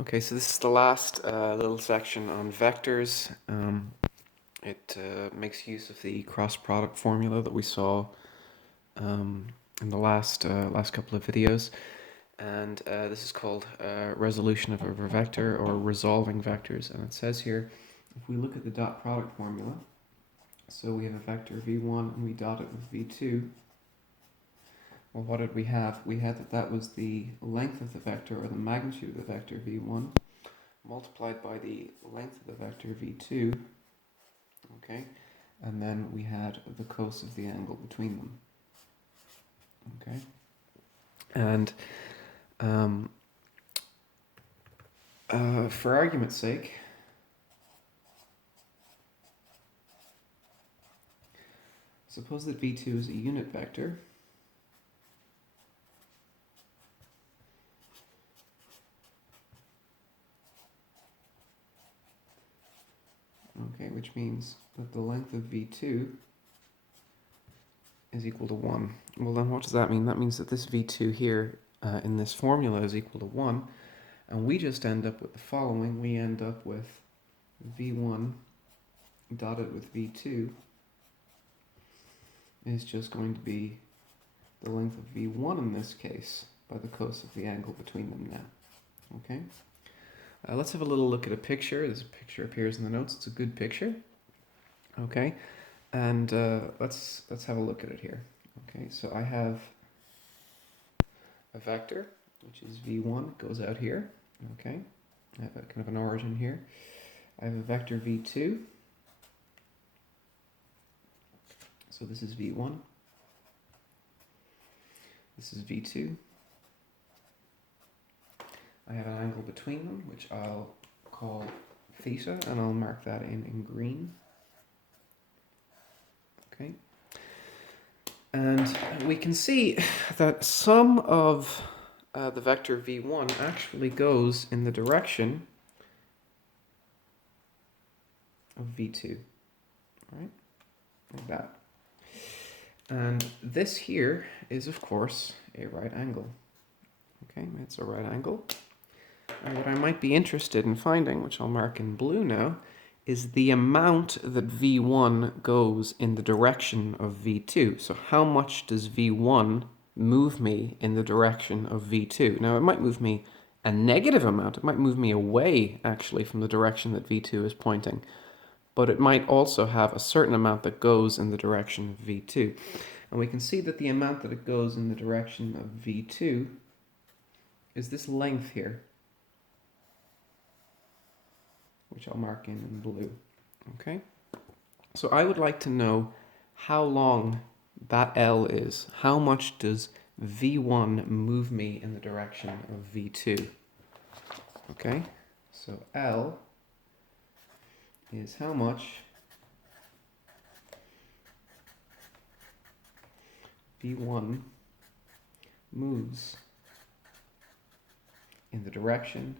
Okay, so this is the last little section on vectors. It makes use of the cross product formula that we saw in the last couple of videos, and this is called resolution of a vector or resolving vectors. And it says here, if we look at the dot product formula, so we have a vector v1 and we dot it with v2. Well, what did we have? We had that was the length of the vector, or the magnitude of the vector v1, multiplied by the length of the vector v2, okay, and then we had the cos of the angle between them, okay, and for argument's sake, suppose that v2 is a unit vector. Okay, which means that the length of v2 is equal to 1. Well, then what does that mean? That means that this v2 here in this formula is equal to 1, and we just end up with the following. We end up with v1 dotted with v2 is just going to be the length of v1 in this case by the cos of the angle between them now. Okay? Let's have a little look at a picture. This picture appears in the notes. It's a good picture. Okay, and let's have a look at it here. Okay, so I have a vector, which is v1, goes out here. Okay, I have a kind of an origin here. I have a vector v2. So this is v1. This is v2. I have an angle between them, which I'll call theta, and I'll mark that in green. Okay. And we can see that some of the vector v1 actually goes in the direction of v2, right? Like that. And this here is, of course, a right angle. Okay, it's a right angle. And what I might be interested in finding, which I'll mark in blue now, is the amount that v1 goes in the direction of v2. So how much does v1 move me in the direction of v2? Now, it might move me a negative amount. It might move me away, actually, from the direction that v2 is pointing. But it might also have a certain amount that goes in the direction of v2. And we can see that the amount that it goes in the direction of v2 is this length here, which I'll mark in blue. Okay? So I would like to know how long that L is. How much does V1 move me in the direction of V2? Okay? So L is how much V1 moves in the direction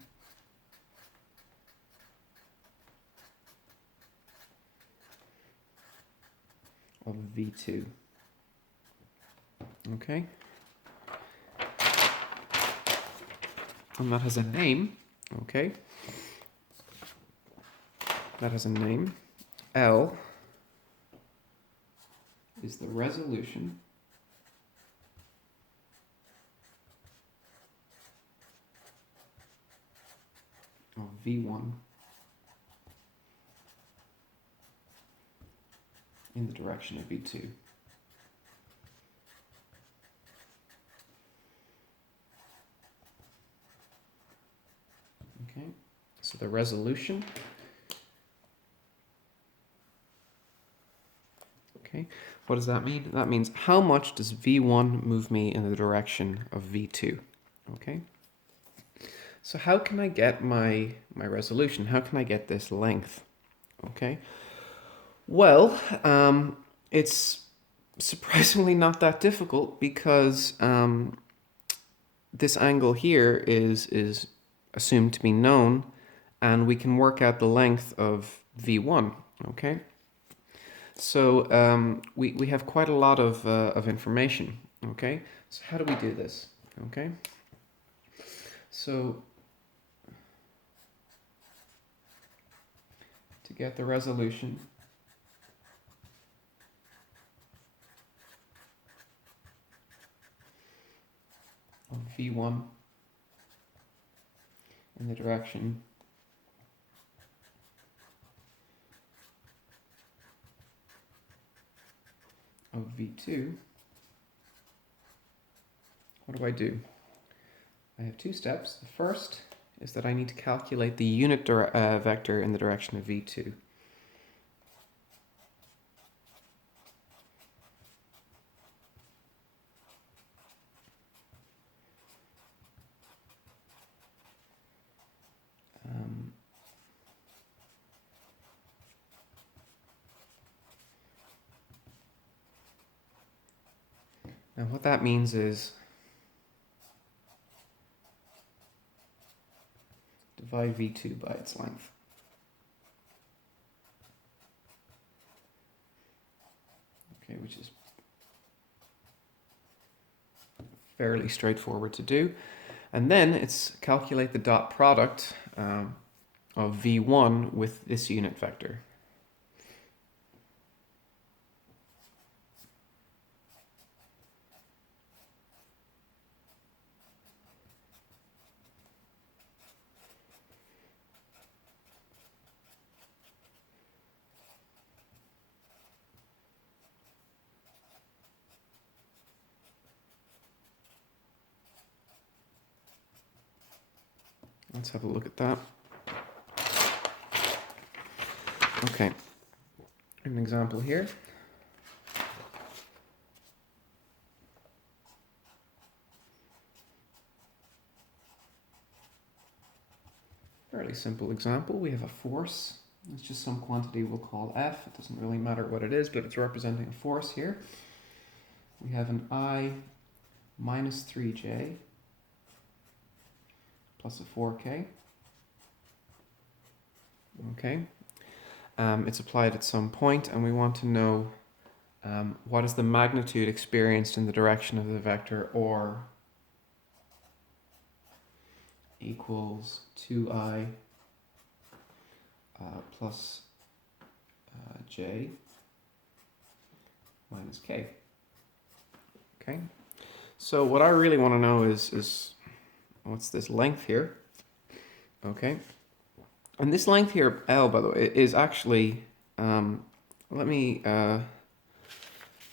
of V2. Okay? And that has a name, okay? That has a name. L is the resolution of V1 in the direction of V2. Okay, so the resolution. Okay, what does that mean? That means how much does V1 move me in the direction of V2? Okay, so how can I get my resolution? How can I get this length? Okay, well, it's surprisingly not that difficult because this angle here is assumed to be known, and we can work out the length of V1, okay? So we have quite a lot of information, okay? So how do we do this, okay? So get the resolution of v1 in the direction of v2, what do? I have two steps. The first is that I need to calculate the unit vector in the direction of v2. Now what that means is divide v2 by its length. Okay, which is fairly straightforward to do. And then it's calculate the dot product of v1 with this unit vector. Let's have a look at that. Okay, an example here. Fairly simple example. We have a force. It's just some quantity we'll call F. It doesn't really matter what it is, but it's representing a force here. We have an I minus 3J plus a 4K. Okay. It's applied at some point, and we want to know what is the magnitude experienced in the direction of the vector or equals 2I plus J minus K. Okay, so what I really want to know is what's this length here? Okay, and this length here, L, by the way, is actually, let me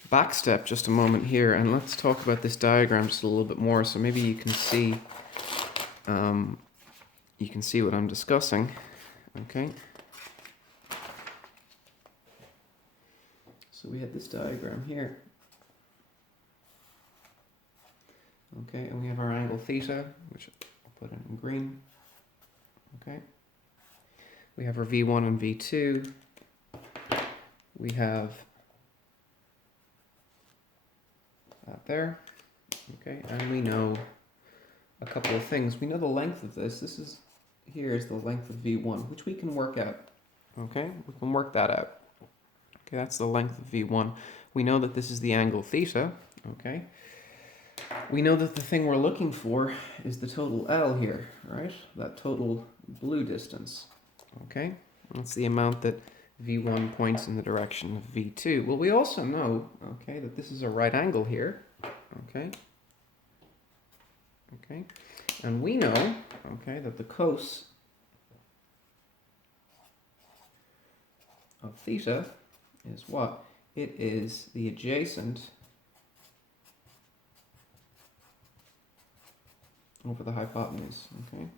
backstep just a moment here, and let's talk about this diagram just a little bit more, so maybe you can see what I'm discussing. Okay, so we had this diagram here. Okay, and we have our angle theta, which I'll put in green. Okay, we have our v1 and v2. We have that there. Okay, and we know a couple of things. We know the length of this. Here is the length of v1, which we can work out. Okay, we can work that out. Okay, that's the length of v1. We know that this is the angle theta. Okay. We know that the thing we're looking for is the total L here, right? That total blue distance. Okay, that's the amount that v1 points in the direction of v2. Well, we also know, okay, that this is a right angle here. Okay. Okay, and we know, okay, that the cos of theta is what? It is the adjacent over the hypotenuse, okay?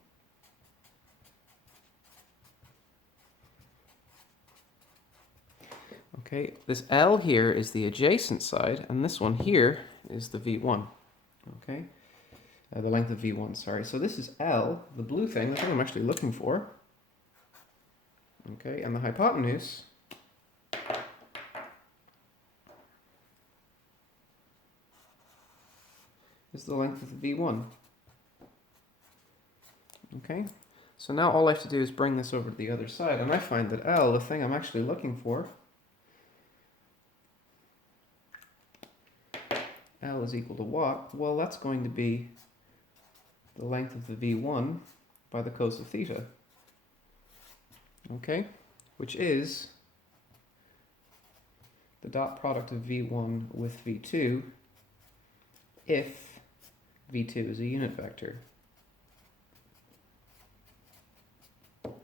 Okay, this L here is the adjacent side, and this one here is the V1, okay? The length of V1, sorry. So this is L, the blue thing, the thing I'm actually looking for, okay? And the hypotenuse is the length of the V1. Okay, so now all I have to do is bring this over to the other side, and I find that L, the thing I'm actually looking for, L is equal to what? Well, that's going to be the length of the V1 by the cos of theta. Okay, which is the dot product of v1 with v2 if v2 is a unit vector.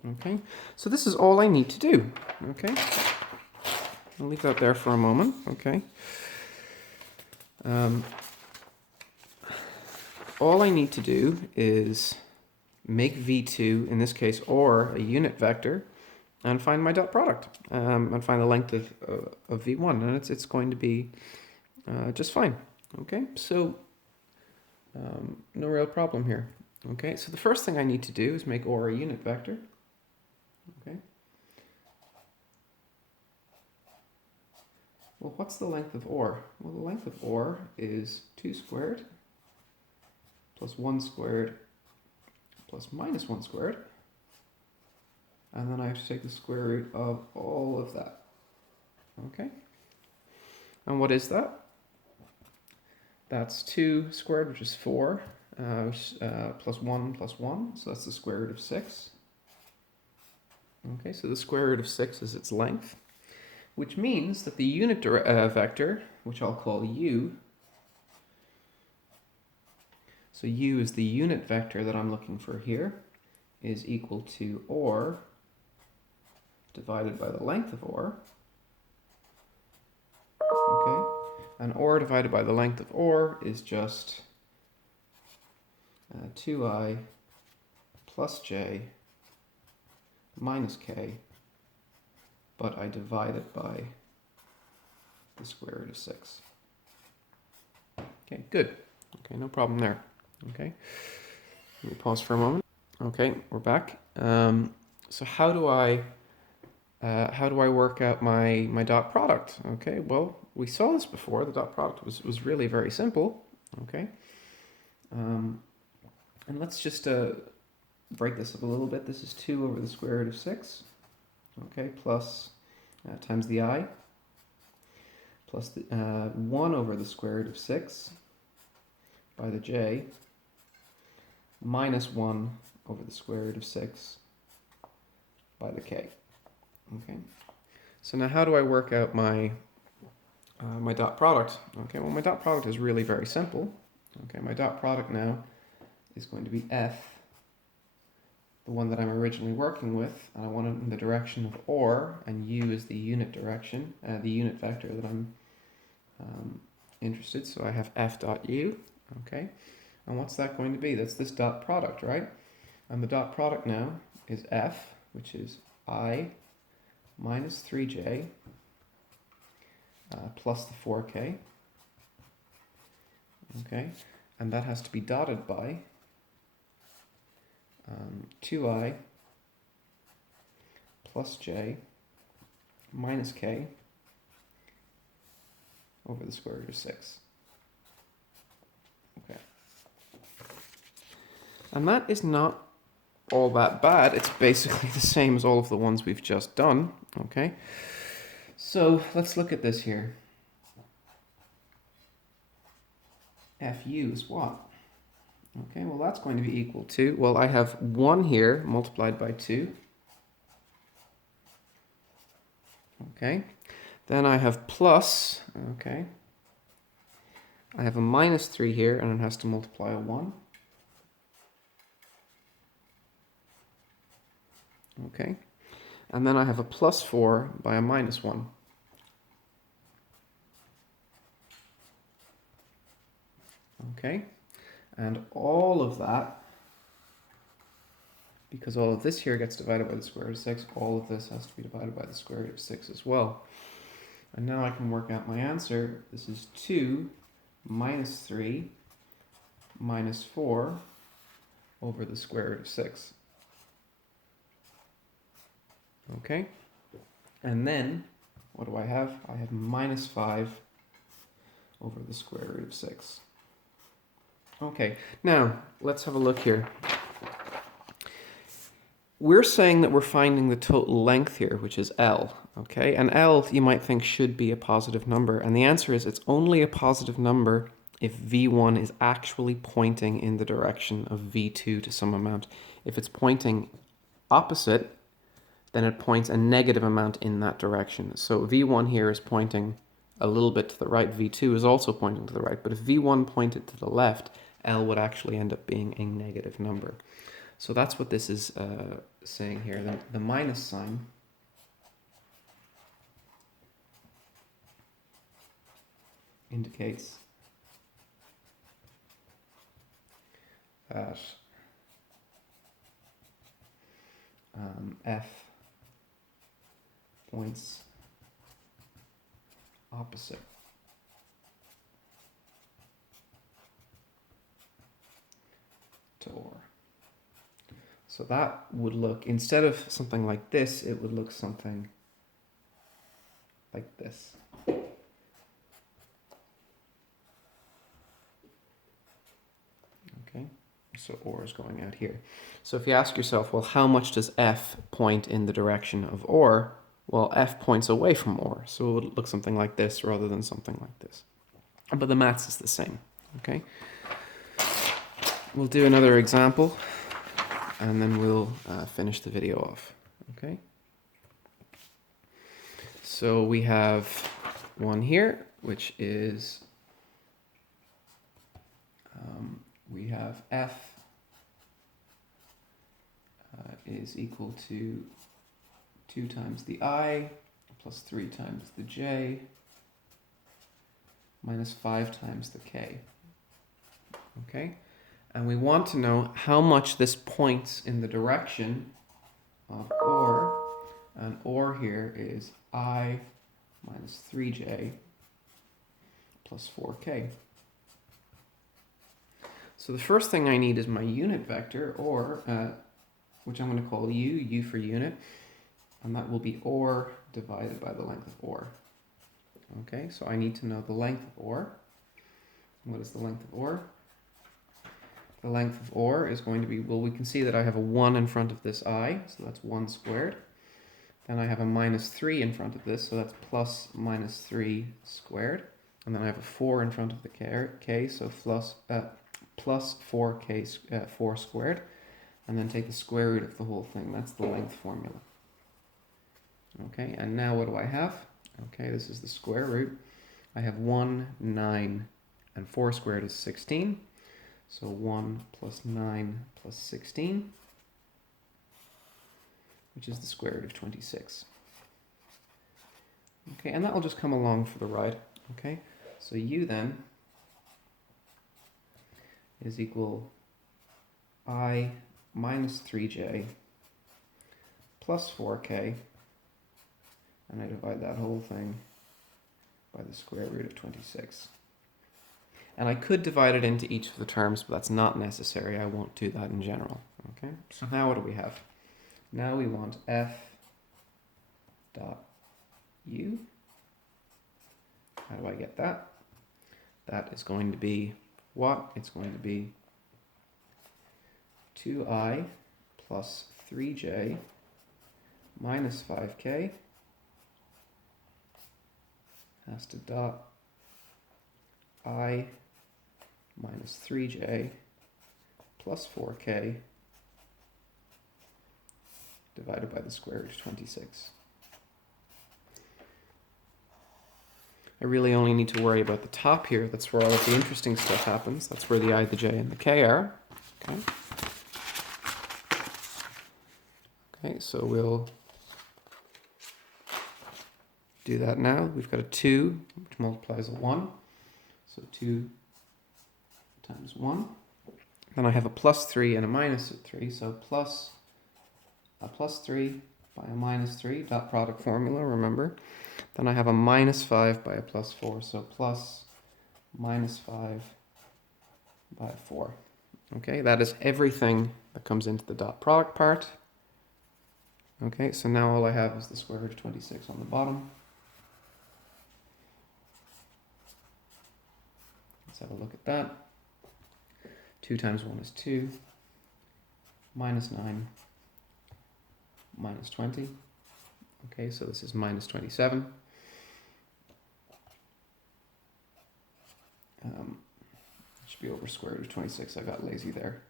Okay, so this is all I need to do. Okay, I'll leave that there for a moment. Okay, all I need to do is make v2 in this case or a unit vector and find my dot product and find the length of v1, and it's going to be just fine. Okay, so no real problem here. Okay, so the first thing I need to do is make or a unit vector. Okay. Well, what's the length of or? Well, the length of or is 2 squared plus 1 squared plus minus 1 squared. And then I have to take the square root of all of that. Okay. And what is that? That's 2 squared, which is 4, plus 1 plus 1. So that's the square root of 6. Okay, so the square root of 6 is its length, which means that the unit vector, which I'll call u, so u is the unit vector that I'm looking for here, is equal to or divided by the length of or. Okay, and or divided by the length of or is just 2I plus j minus k, but I divide it by the square root of 6. Okay, good. Okay, no problem there. Okay, let me pause for a moment. Okay, we're back. So how do I work out my dot product? Okay, well, we saw this before. The dot product was really very simple. Okay, and let's just break this up a little bit. This is 2 over the square root of 6. Okay, plus times the I, plus the 1 over the square root of 6 by the j, minus 1 over the square root of 6 by the k. Okay, so now how do I work out my my dot product? Okay, well, my dot product is really very simple. Okay, my dot product now is going to be f, the one that I'm originally working with, and I want it in the direction of or, and u is the unit direction, the unit vector that I'm interested. So I have f dot u. Okay, and what's that going to be? That's this dot product, right? And the dot product now is f, which is I minus 3j plus the 4k. Okay, and that has to be dotted by 2I plus j minus k over the square root of 6. Okay. And that is not all that bad. It's basically the same as all of the ones we've just done. Okay. So let's look at this here. Fu is what? Okay, well, that's going to be equal to, well, I have 1 here multiplied by 2. Okay, then I have plus, okay, I have a minus 3 here, and it has to multiply a 1. Okay, and then I have a plus 4 by a minus 1. Okay, and all of that, because all of this here gets divided by the square root of 6, all of this has to be divided by the square root of 6 as well. And now I can work out my answer. This is 2 minus 3 minus 4 over the square root of 6. Okay, and then what do I have? I have minus 5 over the square root of 6. Okay, now let's have a look here. We're saying that we're finding the total length here, which is L, okay? And L, you might think, should be a positive number. And the answer is it's only a positive number if V1 is actually pointing in the direction of V2 to some amount. If it's pointing opposite, then it points a negative amount in that direction. So V1 here is pointing a little bit to the right, V2 is also pointing to the right, but if V1 pointed to the left, L would actually end up being a negative number. So that's what this is saying here. The minus sign indicates that F points opposite to OR. So that would look, instead of something like this, it would look something like this. Okay, so OR is going out here. So if you ask yourself, well, how much does F point in the direction of OR? Well, F points away from OR, so it would look something like this rather than something like this. But the maths is the same, okay? We'll do another example, and then we'll finish the video off, okay? So we have one here, which is, we have F is equal to 2 times the I plus 3 times the J minus 5 times the K. Okay, and we want to know how much this points in the direction of OR, and OR here is I minus 3J plus 4K. So the first thing I need is my unit vector, or which I'm going to call U for unit, and that will be OR divided by the length of OR. Okay, so I need to know the length of OR. What is the length of OR? The length of OR is going to be, well, we can see that I have a 1 in front of this I, so that's 1 squared. Then I have a minus 3 in front of this, so that's plus minus 3 squared. And then I have a 4 in front of the K, so plus 4K, 4 squared. And then take the square root of the whole thing. That's the length formula. Okay, and now what do I have? Okay, this is the square root. I have 1, 9, and 4 squared is 16. So 1 plus 9 plus 16, which is the square root of 26. Okay, and that will just come along for the ride. Okay, so U then is equal I minus 3J plus 4K, and I divide that whole thing by the square root of 26. And I could divide it into each of the terms, but that's not necessary. I won't do that in general. Okay, so now what do we have? Now we want F dot U. How do I get that? That is going to be what? It's going to be 2I plus 3J minus 5K has to dot I minus 3J plus 4K divided by the square root of 26. I really only need to worry about the top here. That's where all of the interesting stuff happens. That's where the I, the J, and the K are. Okay. Okay, so we'll do that now. We've got a 2, which multiplies a 1. So 2 times 1. Then I have a plus 3 and a minus 3. So plus a plus 3 by a minus 3, dot product formula, remember. Then I have a minus 5 by a plus 4. So plus minus 5 by 4. Okay, that is everything that comes into the dot product part. Okay, so now all I have is the square root of 26 on the bottom. Let's have a look at that. 2 times 1 is 2. Minus 9. Minus 20. Okay, so this is minus 27. Should be over square root of 26. I got lazy there.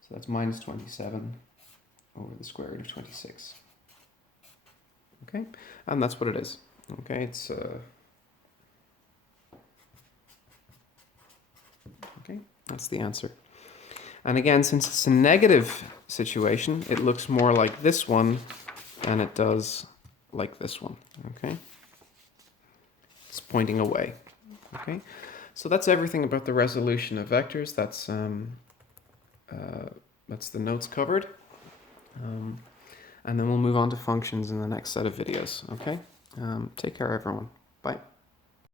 So that's minus 27 over the square root of 26. Okay, and that's what it is. Okay, it's okay, that's the answer. And again, since it's a negative situation, it looks more like this one than it does like this one. Okay, it's pointing away. Okay, so that's everything about the resolution of vectors. That's the notes covered. And then we'll move on to functions in the next set of videos. Okay, take care, everyone. Bye.